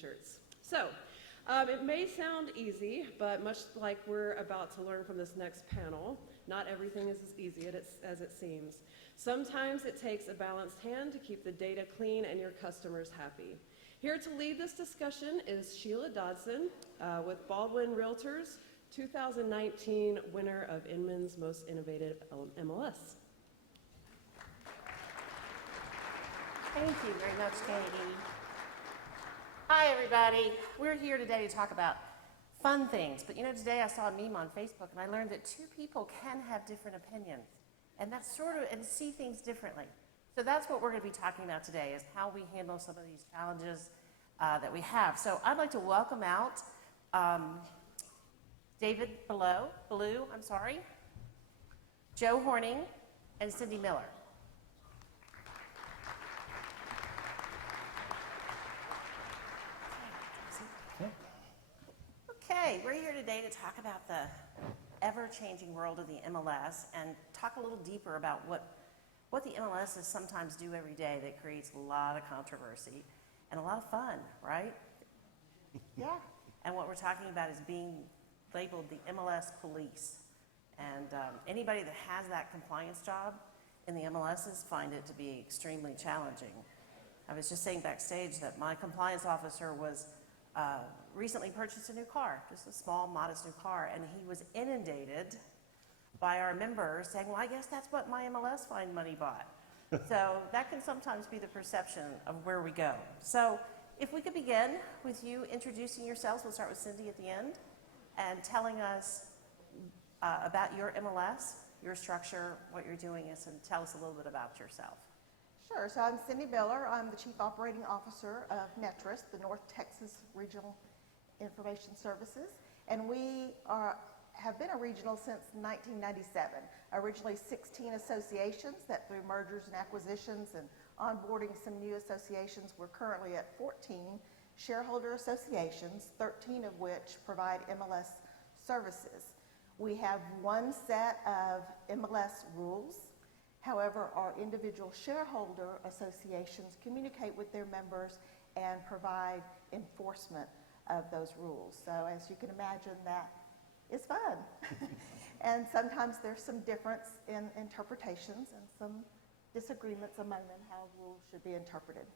shirts. So, it may sound easy, but much like we're about to learn from this next panel, not everything is as easy as it seems. Sometimes it takes a balanced hand to keep the data clean and your customers happy. Here to lead this discussion is Sheila Dodson with Baldwin Realtors, 2019 winner of Inman's Most Innovative MLS. Thank you very much, Katie. Hi, everybody. We're here today to talk about fun things. But you know, today I saw a meme on Facebook and I learned that two people can have different opinions and and see things differently. So that's what we're going to be talking about today, is how we handle some of these challenges that we have. So I'd like to welcome out David Ballou, Joe Horning, and Cindy Miller. Okay, we're here today to talk about the ever-changing world of the MLS and talk a little deeper about what the MLSs sometimes do every day that creates a lot of controversy and a lot of fun, right? Yeah. And what we're talking about is being labeled the MLS police. And anybody that has that compliance job in the MLSs find it to be extremely challenging. I was just saying backstage that my compliance officer was recently purchased a new car, just a small, modest new car, and he was inundated by our members saying, well, I guess that's what my MLS fine money bought. So that can sometimes be the perception of where we go. So if we could begin with you introducing yourselves, we'll start with Cindy at the end, and telling us about your MLS, your structure, what you're doing is, and tell us a little bit about yourself. Sure. So I'm Cindy Miller. I'm the Chief Operating Officer of NETRIS, the North Texas Regional Information Services. And we have been a regional since 1997. Originally 16 associations that through mergers and acquisitions and onboarding some new associations, we're currently at 14 shareholder associations, 13 of which provide MLS services. We have one set of MLS rules. However, our individual shareholder associations communicate with their members and provide enforcement of those rules. So as you can imagine, that is fun. And sometimes there's some difference in interpretations and some disagreements among them how rules should be interpreted.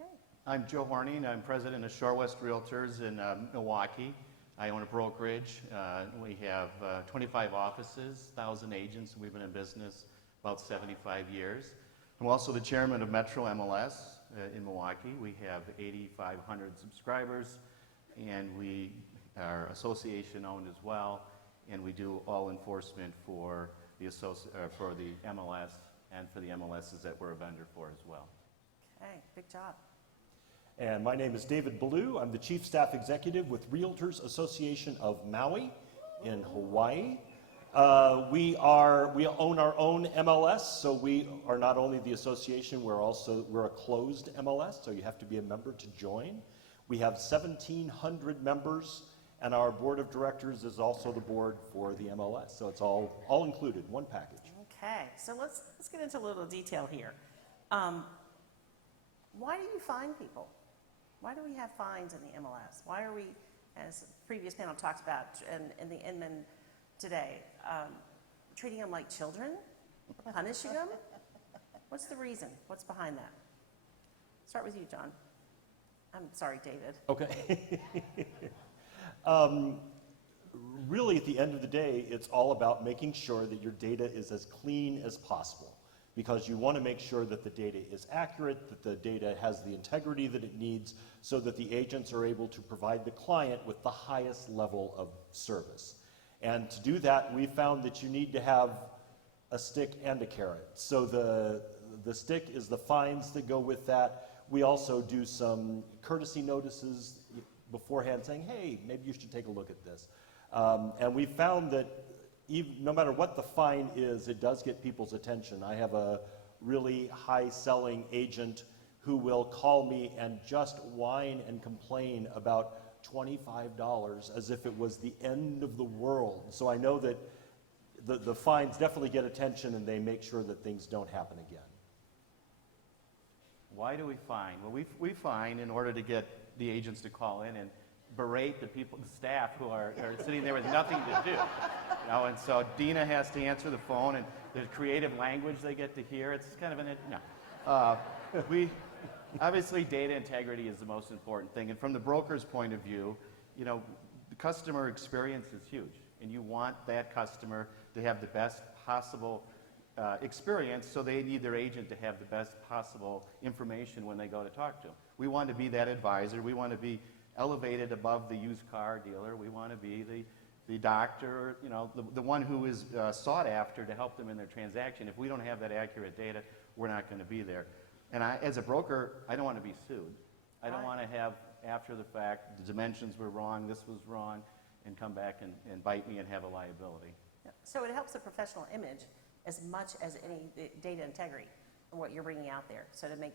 Okay. I'm Joe Horning. I'm president of Shore West Realtors in Milwaukee. I own a brokerage. We have 25 offices, 1,000 agents, and we've been in business about 75 years. I'm also the chairman of Metro MLS in Milwaukee. We have 8,500 subscribers, and we are association owned as well, and we do all enforcement for the MLS and for the MLSs that we're a vendor for as well. Okay, big job. And my name is David Ballou. I'm the Chief Staff Executive with Realtors Association of Maui in Hawaii. We own our own MLS, so we are not only the association, we're a closed MLS, so you have to be a member to join. We have 1,700 members, and our board of directors is also the board for the MLS, so it's all included, one package. Okay, so let's get into a little detail here. Why do you fine people? Why do we have fines in the MLS? Why are we, as the previous panel talks about in the Inman today, treating them like children, punishing them? What's the reason? What's behind that? Start with you, John. I'm sorry, David. Okay. Really, at the end of the day, it's all about making sure that your data is as clean as possible, because you want to make sure that the data is accurate, that the data has the integrity that it needs, so that the agents are able to provide the client with the highest level of service. And to do that, we found that you need to have a stick and a carrot. So the stick is the fines that go with that. We also do some courtesy notices beforehand saying, hey, maybe you should take a look at this. And we found that no matter what the fine is, it does get people's attention. I have a really high-selling agent who will call me and just whine and complain about $25 as if it was the end of the world. So I know that the fines definitely get attention, and they make sure that things don't happen again. Why do we fine? Well, we fine in order to get the agents to call in and berate the people, the staff who are sitting there with nothing to do. You know, and so Dina has to answer the phone, and the creative language they get to hear, it's kind of obviously data integrity is the most important thing. And from the broker's point of view, you know, the customer experience is huge. And you want that customer to have the best possible experience, so they need their agent to have the best possible information when they go to talk to them. We want to be that advisor. We want to be elevated above the used car dealer. We want to be the doctor, you know, the one who is sought after to help them in their transaction. If we don't have that accurate data, we're not going to be there. And as a broker, I don't want to be sued. I don't want to have, after the fact, the dimensions were wrong, this was wrong, and come back and bite me and have a liability. So it helps the professional image as much as any data integrity and what you're bringing out there. So to make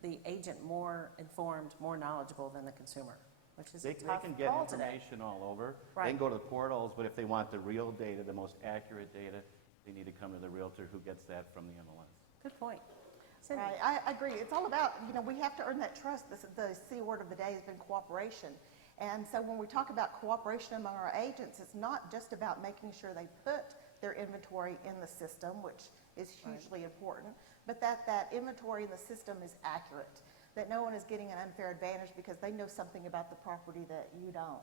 the agent more informed, more knowledgeable than the consumer, which is a They tough can get call today. information all over. They Right. can go to the portals, but if they want the real data, the most accurate data, they need to come to the realtor who gets that from the MLS. Good point. Cindy? Right, I agree. It's all about, you know, we have to earn that trust. The C word of the day has been cooperation. And so when we talk about cooperation among our agents, it's not just about making sure they put their inventory in the system, which is hugely important, but that inventory in the system is accurate, that no one is getting an unfair advantage because they know something about the property that you don't.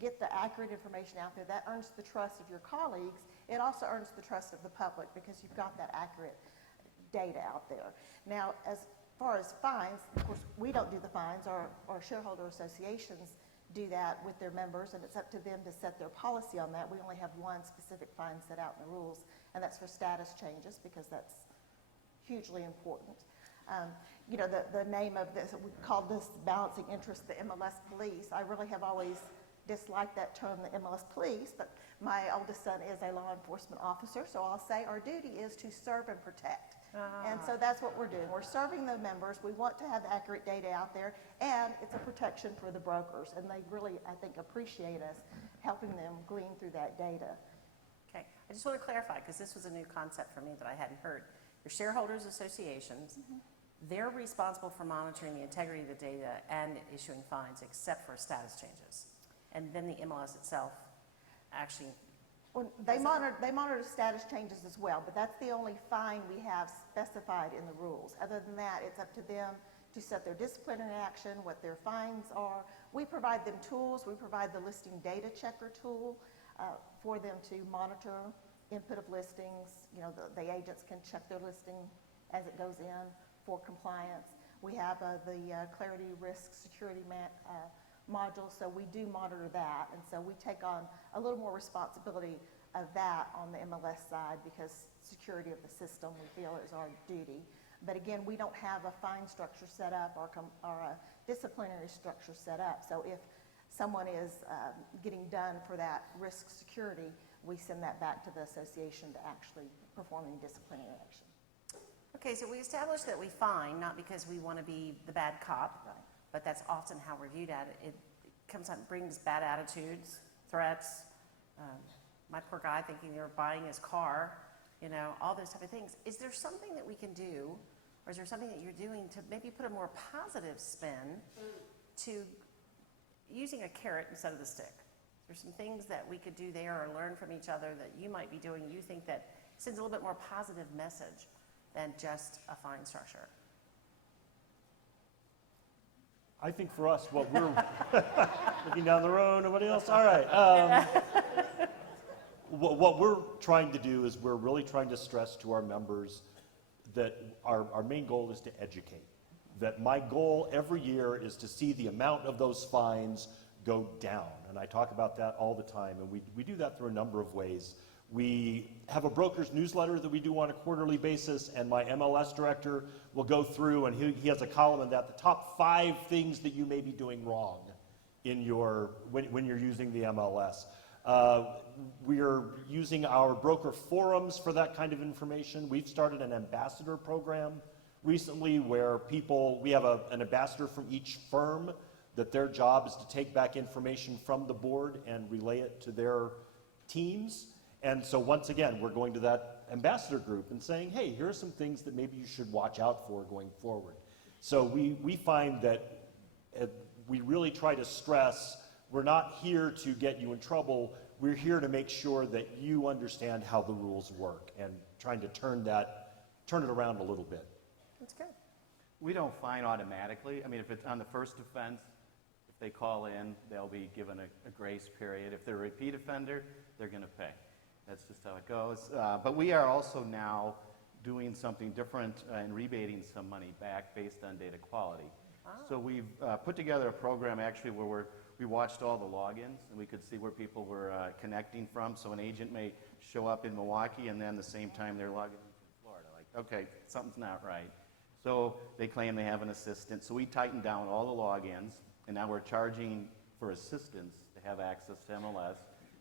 Get the accurate information out there. That earns the trust of your colleagues. It also earns the trust of the public because you've got that accurate data out there. Now, as far as fines, of course, we don't do the fines. Our shareholder associations do that with their members, and it's up to them to set their policy on that. We only have one specific fine set out in the rules, and that's for status changes because that's hugely important. You know, the name of this, we call this balancing interest, the MLS police. I really have always disliked that term, the MLS police, but my oldest son is a law enforcement officer, so I'll say our duty is to serve and protect. And so that's what we're doing. We're serving the members. We want to have accurate data out there, and it's a protection for the brokers, and they really, I think, appreciate us helping them glean through that data. Okay, I just want to clarify, because this was a new concept for me that I hadn't heard. Your shareholders associations, they're responsible for monitoring the integrity of the data and issuing fines, except for status changes. And then the MLS itself actually, Well, they monitor status changes as well, but that's the only fine we have specified in the rules. Other than that, it's up to them to set their disciplinary action, what their fines are. We provide them tools. We provide the listing data checker tool for them to monitor input of listings. You know, the agents can check their listing as it goes in for compliance. We have the clarity risk security module, so we do monitor that, and so we take on a little more responsibility of that on the MLS side because security of the system we feel is our duty. But again, we don't have a fine structure set up or a disciplinary structure set up, so if someone is getting done for that risk security, we send that back to the association to actually perform any disciplinary action. okay, so we established that we fine, not because we want to be the bad cop, Right. but that's often how we're viewed at it. It comes out and brings bad attitudes, threats, my poor guy thinking they're buying his car, you know, all those type of things. Is there something that we can do, or is there something that you're doing to maybe put a more positive spin to using a carrot instead of the stick? There's some things that we could do there or learn from each other that you might be doing, you think that sends a little bit more positive message than just a fine structure. I think for us, what we're looking down the road, nobody else. All right. What we're trying to do is we're really trying to stress to our members that our main goal is to educate. That my goal every year is to see the amount of those fines go down. And I talk about that all the time. And we do that through a number of ways. We have a broker's newsletter that we do on a quarterly basis, and my MLS director will go through, and he has a column in that, the top 5 things that you may be doing wrong in when you're using the MLS. We're using our broker forums for that kind of information. We've started an ambassador program recently where we have an ambassador from each firm that their job is to take back information from the board and relay it to their teams. And so once again, we're going to that ambassador group and saying, hey, here are some things that maybe you should watch out for going forward. So we find that we really try to stress, we're not here to get you in trouble, we're here to make sure that you understand how the rules work, and trying to turn it around a little bit. That's good. We don't fine automatically. I mean, if it's on the first offense, if they call in, they'll be given a grace period. If they're a repeat offender, they're going to pay. That's just how it goes. But we are also now doing something different and rebating some money back based on data quality. So we've put together a program actually where we watched all the logins and we could see where people were connecting from. So an agent may show up in Milwaukee and then the same time they're logging in from Florida. Like, okay, something's not right. So they claim they have an assistant. So we tightened down all the logins, and now we're charging for assistants to have access to MLS.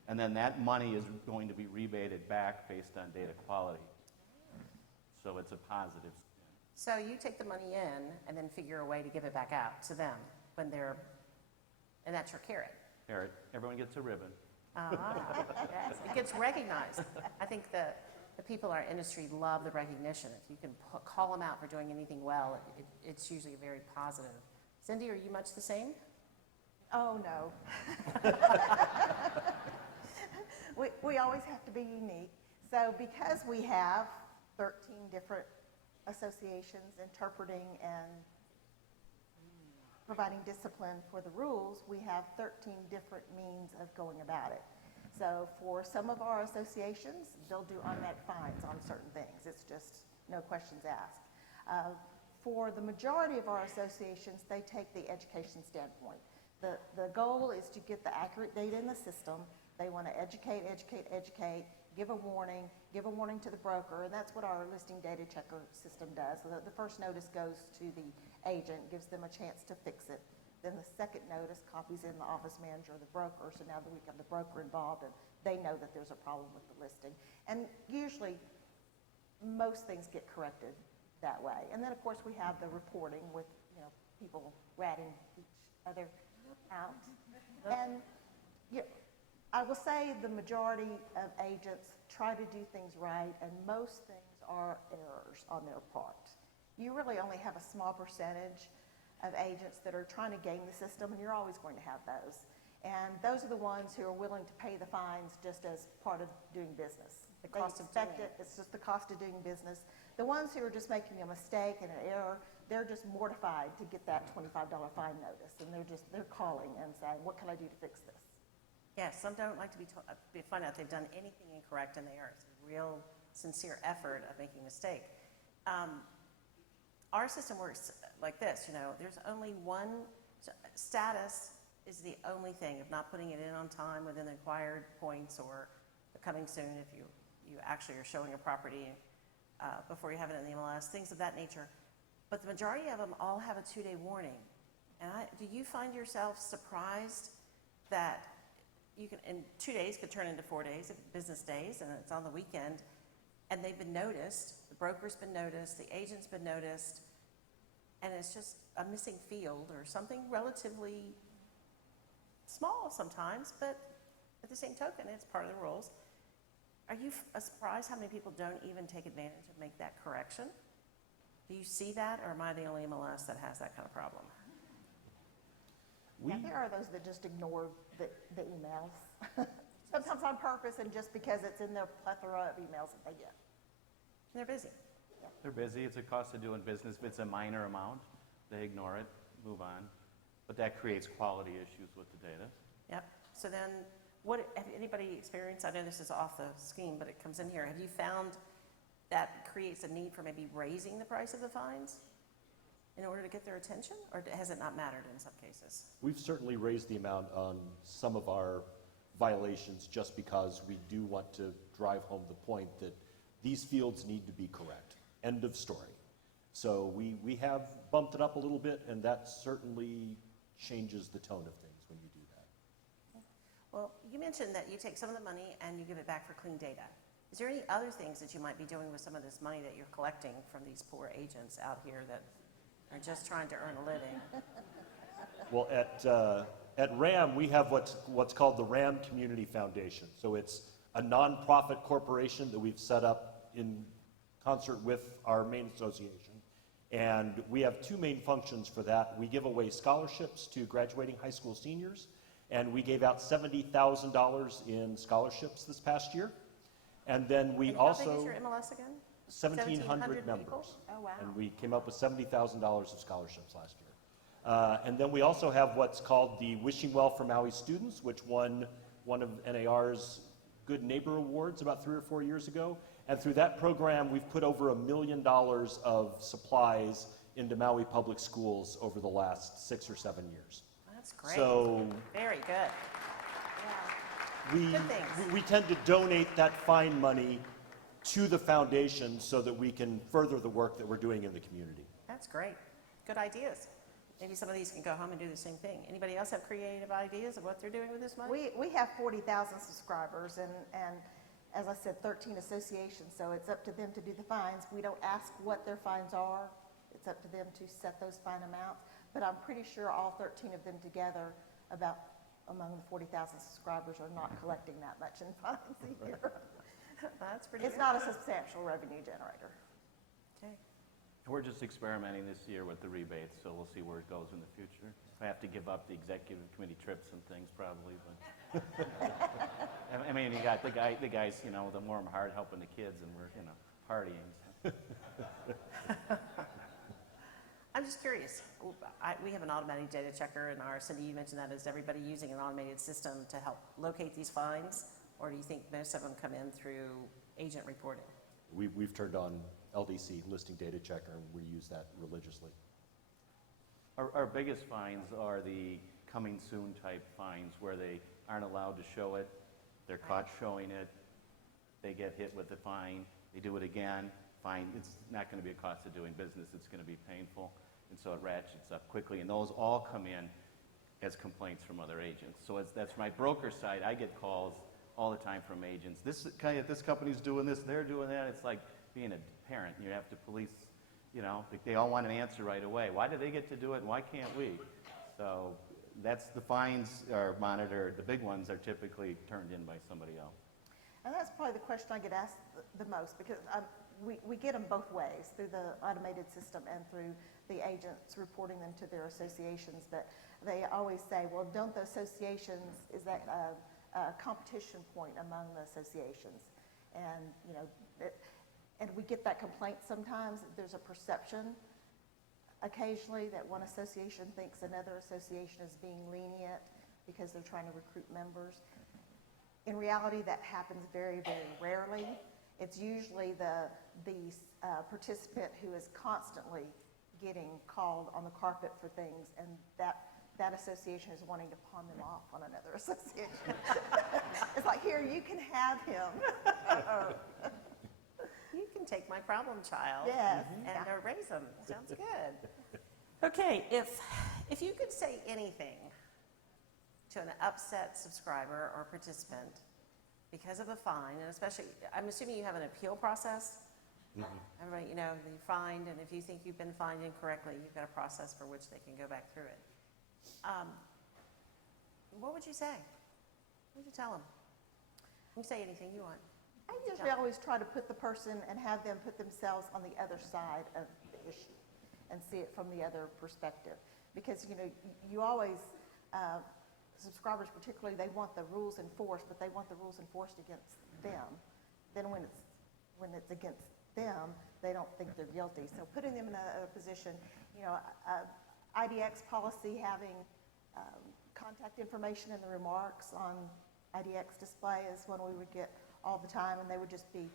And then that money is going to be rebated back based on data quality. So it's a positive. So you take the money in and then figure a way to give it back out to them when they're, and that's your carrot. Carrot, everyone gets a ribbon. Yes, it gets recognized. I think the people in our industry love the recognition. If you can call them out for doing anything well, it's usually very positive. Cindy, are you much the same? Oh, no. We always have to be unique. So because we have 13 different associations interpreting and providing discipline for the rules, we have 13 different means of going about it. So for some of our associations, they'll do automatic fines on certain things. It's just no questions asked. For the majority of our associations, they take the education standpoint. The goal is to get the accurate data in the system. They want to educate, give a warning to the broker, and that's what our listing data checker system does. So the first notice goes to the agent, gives them a chance to fix it. Then the second notice copies in the office manager or the broker, so now that we have the broker involved and they know that there's a problem with the listing. And usually, most things get corrected that way. And then, of course, we have the reporting with, people ratting each other out. And I will say the majority of agents try to do things right, and most things are errors on their part. You really only have a small percentage of agents that are trying to game the system, and you're always going to have those. And those are the ones who are willing to pay the fines just as part of doing business. The cost of doing it. It's just the cost of doing business. The ones who are just making a mistake and an error, they're just mortified to get that $25 fine notice, and they're calling and saying, what can I do to fix this? Yes, some don't like to find out they've done anything incorrect, and they are. It's a real sincere effort of making a mistake. Our system works like this, there's only one status is the only thing of not putting it in on time within the required points or coming soon if you actually are showing a property before you have it in the MLS, things of that nature. But the majority of them all have a 2-day warning. And do you find yourself surprised that you can, in 2 days could turn into 4 days, business days, and it's on the weekend, and they've been noticed, the broker's been noticed, the agent's been noticed, and it's just a missing field or something relatively small sometimes, but at the same token, it's part of the rules. Are you surprised how many people don't even take advantage of make that correction? Do you see that, or am I the only MLS that has that kind of problem? Yeah, there are those that just ignore the emails. Sometimes on purpose and just because it's in their plethora of emails that they get. And they're busy. They're busy. It's a cost of doing business. If it's a minor amount, they ignore it, move on. But that creates quality issues with the data. Yep. So then, have anybody experienced, I know this is off the scheme, but it comes in here. Have you found that creates a need for maybe raising the price of the fines in order to get their attention? Or has it not mattered in some cases? We've certainly raised the amount on some of our violations just because we do want to drive home the point that these fields need to be correct. End of story. So we have bumped it up a little bit, and that certainly changes the tone of things when you do that. Well, you mentioned that you take some of the money and you give it back for clean data. Is there any other things that you might be doing with some of this money that you're collecting from these poor agents out here that are just trying to earn a living? Well, at RAM, we have what's called the RAM Community Foundation. So it's a nonprofit corporation that we've set up in concert with our main association. And we have two main functions for that. We give away scholarships to graduating high school seniors, and we gave out $70,000 in scholarships this past year. And then we And also... how big is your MLS again? 1,700 people? members. Oh, wow. And we came up with $70,000 of scholarships last year. And then we also have what's called the Wishing Well for Maui Students, which won one of NAR's Good Neighbor Awards about 3 or 4 years ago. And through that program, we've put over $1 million of supplies into Maui public schools over the last 6 or 7 years. That's great. So Very good. we, Good things. we tend to donate that fine money to the foundation so that we can further the work that we're doing in the community. That's great. Good ideas. Maybe some of these can go home and do the same thing. Anybody else have creative ideas of what they're doing with this money? We have 40,000 subscribers and as I said, 13 associations, so it's up to them to do the fines. We don't ask what their fines are. It's up to them to set those fine amounts. But I'm pretty sure all 13 of them together, about among the 40,000 subscribers, are not collecting that much in fines a year. That's pretty It's good. not a substantial revenue generator. Okay. We're just experimenting this year with the rebates, so we'll see where it goes in the future. I have to give up the executive committee trips and things probably, but I mean, you got the guys, you know, the warm heart helping the kids, and we're, you know, partying. I'm just curious. We have an automatic data checker in our, Cindy, you mentioned that. Is everybody using an automated system to help locate these fines? Or do you think most of them come in through agent reporting? We've turned on LDC, listing data checker, and we use that religiously. Our biggest fines are the coming soon type fines where they aren't allowed to show it, they're caught showing it, they get hit with the fine, they do it again, fine, it's not going to be a cost of doing business, it's going to be painful, and so it ratchets up quickly, and those all come in as complaints from other agents. So that's my broker side. I get calls all the time from agents. This company's doing this, they're doing that. It's like being a parent. You have to police, you know, they all want an answer right away. Why do they get to do it and why can't we? So that's the fines are monitored. The big ones are typically turned in by somebody else. And that's probably the question I get asked the most, because we get them both ways, through the automated system and through the agents reporting them to their associations. But they always say, well, don't the associations, is that a competition point among the associations? And, you know, and we get that complaint sometimes. There's a perception occasionally that one association thinks another association is being lenient because they're trying to recruit members. In reality, that happens very, very rarely. It's usually the participant who is constantly getting called on the carpet for things, and that association is wanting to pawn them off on another association. It's like, here, you can have him. You can take my problem child Yes. and raise them. Sounds good. Okay, if you could say anything to an upset subscriber or participant because of the fine, and especially, I'm assuming you have an appeal process? Everybody, you know, you fined, and if you think you've been fined incorrectly, you've got a process for which they can go back through it. What would you say? What would you tell them? You can say anything you want. I usually always try to put the person and have them put themselves on the other side of the issue and see it from the other perspective. Because, you know, you always, subscribers particularly, they want the rules enforced, but they want the rules enforced against them. Then when it's against them, they don't think they're guilty. So putting them in a position, you know, IDX policy having contact information in the remarks on IDX display is one we would get all the time, and they would just be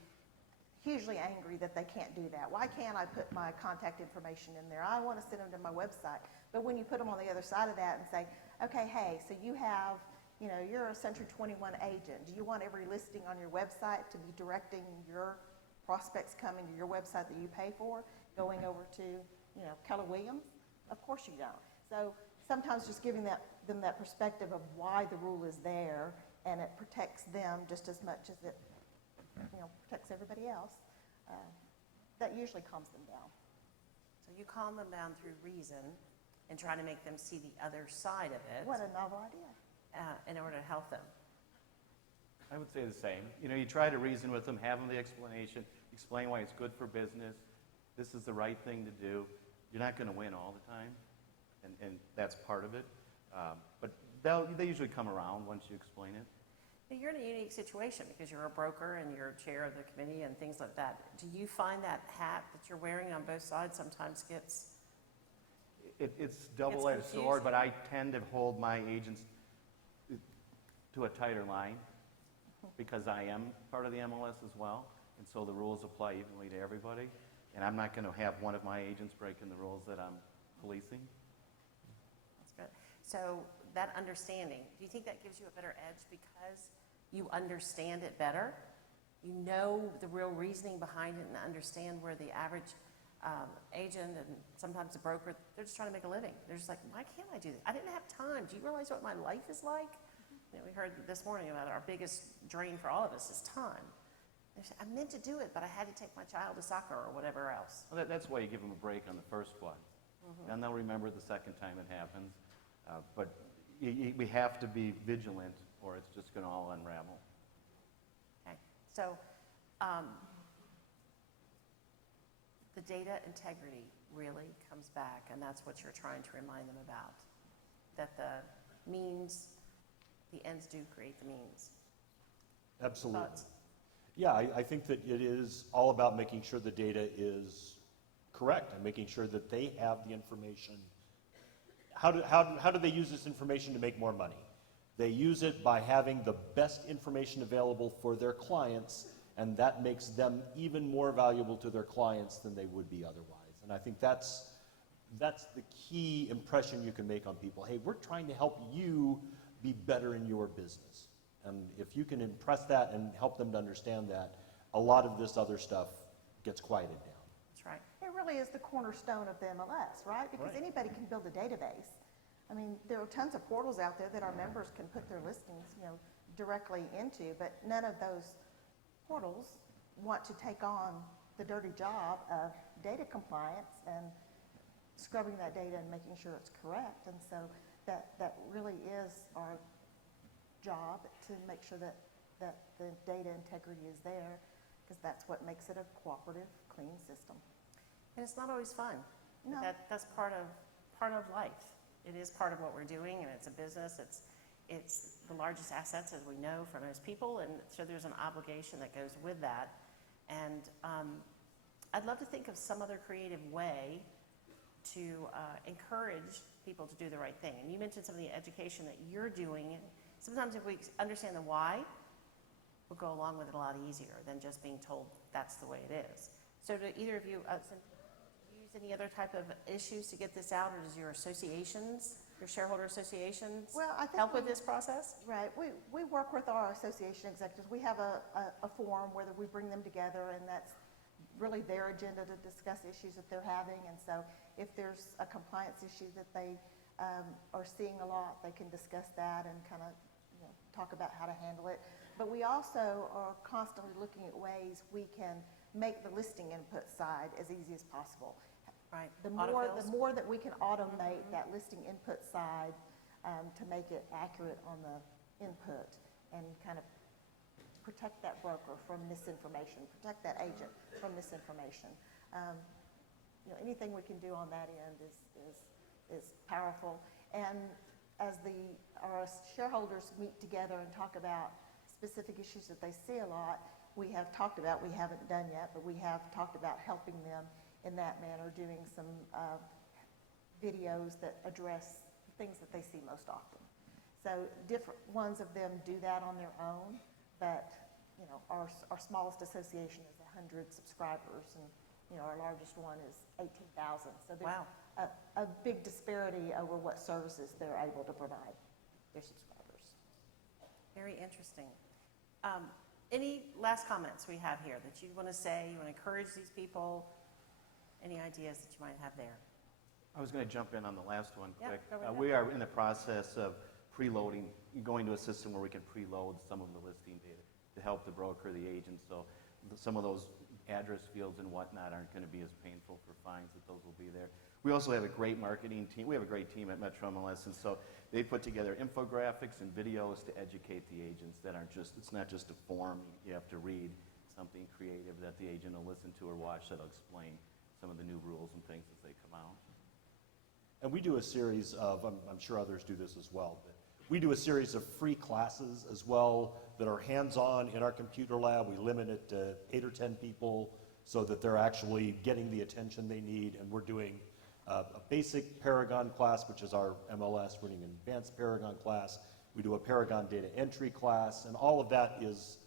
hugely angry that they can't do that. Why can't I put my contact information in there? I want to send them to my website. But when you put them on the other side of that and say, okay, hey, so you have, you know, you're a Century 21 agent. Do you want every listing on your website to be directing your prospects coming to your website that you pay for, going over to, you know, Keller Williams? Of course you don't. So sometimes just giving them that perspective of why the rule is there, and it protects them just as much as it, you know, protects everybody else, that usually calms them down. So you calm them down through reason and try to make them see the other side of it What a novel idea. in order to help them. I would say the same. You know, you try to reason with them, have them the explanation, explain why it's good for business, this is the right thing to do. You're not going to win all the time, and that's part of it. But they usually come around once you explain it. But you're in a unique situation because you're a broker and you're chair of the committee and things like that. Do you find that hat that you're wearing on both sides sometimes gets... It's double-edged sword, but I tend to hold my agents to a tighter line because I am part of the MLS as well, and so the rules apply evenly to everybody. And I'm not going to have one of my agents breaking the rules that I'm policing. That's good. So that understanding, do you think that gives you a better edge because you understand it better? You know the real reasoning behind it and understand where the average agent and sometimes the broker, they're just trying to make a living. They're just like, why can't I do this? I didn't have time. Do you realize what my life is like? You know, we heard this morning about our biggest drain for all of us is time. I meant to do it, but I had to take my child to soccer or whatever else. Well, that's why you give them a break on the first one. Then they'll remember the second time it happens. But we have to be vigilant or it's just going to all unravel. Okay. So the data integrity really comes back, and that's what you're trying to remind them about, that the ends do create the means. Absolutely. Thoughts? Yeah, I think that it is all about making sure the data is correct and making sure that they have the information. How do they use this information to make more money? They use it by having the best information available for their clients, and that makes them even more valuable to their clients than they would be otherwise. And I think that's the key impression you can make on people. Hey, we're trying to help you be better in your business. And if you can impress that and help them to understand that, a lot of this other stuff gets quieted down. That's right. It really is the cornerstone of the MLS, right? Because Right. anybody can build a database. I mean, there are tons of portals out there that our members can put their listings, directly into, but none of those portals want to take on the dirty job of data compliance and scrubbing that data and making sure it's correct. And so that really is our job, to make sure that the data integrity is there, because that's what makes it a cooperative, clean system. And it's not always fun. No. That's part of life. It is part of what we're doing, and it's a business. It's the largest assets, as we know, for most people, and so there's an obligation that goes with that. And I'd love to think of some other creative way to encourage people to do the right thing. And you mentioned some of the education that you're doing. Sometimes if we understand the why, we'll go along with it a lot easier than just being told that's the way it is. So do either of you use any other type of issues to get this out, or does your associations, your shareholder associations, Well, I think help with we- this process? Right, we work with our association executives. We have a forum where we bring them together, and that's really their agenda to discuss issues that they're having. And so if there's a compliance issue that they are seeing a lot, they can discuss that and kind of talk about how to handle it. But we also are constantly looking at ways we can make the listing input side as easy as possible. Right. The Autofills? more that we can automate that listing input side to make it accurate on the input and kind of protect that broker from misinformation, protect that agent from misinformation. Anything we can do on that end is powerful. And as our shareholders meet together and talk about specific issues that they see a lot, we have talked about, we haven't done yet, but we have talked about helping them in that manner, doing some videos that address things that they see most often. So different ones of them do that on their own, but our smallest association is 100 subscribers, and our largest one is 18,000. So there's Wow. a big disparity over what services they're able to provide their subscribers. Very interesting. Any last comments we have here that you want to say? You want to encourage these people? Any ideas that you might have there? I was going to jump in on the last one Yeah, quick. go right ahead. We are in the process of preloading, going to a system where we can preload some of the listing data to help the broker, the agent, so some of those address fields and whatnot aren't going to be as painful for fines, that those will be there. We also have a great marketing team. We have a great team at Metro MLS, and so they put together infographics and videos to educate the agents that aren't just, it's not just a form you have to read, something creative that the agent will listen to or watch that'll explain. some of the new rules and things as they come out. And we do a series of, I'm sure others do this as well, but we do a series of free classes as well that are hands-on in our computer lab. We limit it to 8 or 10 people so that they're actually getting the attention they need. And we're doing a basic Paragon class, which is our MLS. We're doing an advanced Paragon class. We do a Paragon data entry class, and all of that is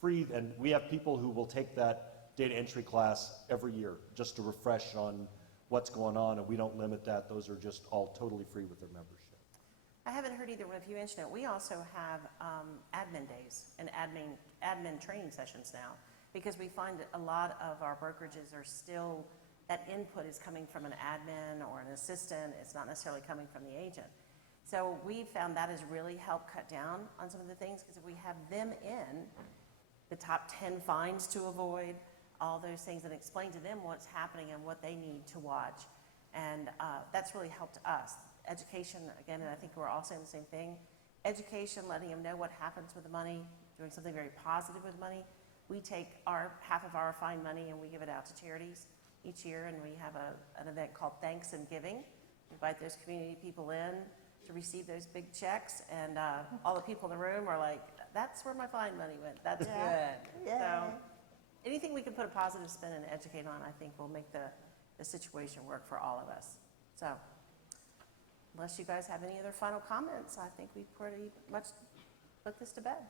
free. And we have people who will take that data entry class every year just to refresh on what's going on, and we don't limit that. Those are just all totally free with their membership. I haven't heard either one of you mention it. We also have admin days and admin training sessions now, because we find that a lot of our brokerages are still, that input is coming from an admin or an assistant. It's not necessarily coming from the agent. So we found that has really helped cut down on some of the things, because if we have them in, the top 10 fines to avoid, all those things, and explain to them what's happening and what they need to watch. And that's really helped us. Education, again, and I think we're all saying the same thing. Education, letting them know what happens with the money, doing something very positive with money. We take half of our fine money and we give it out to charities each year, and we have an event called Thanks and Giving. We invite those community people in to receive those big checks, and all the people in the room are like, that's where my fine money went. That's good. Yay. So anything we can put a positive spin and educate on, I think will make the situation work for all of us. So unless you guys have any other final comments, I think we pretty much put this to bed.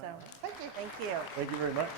So Thank you. thank you. Thank you very much.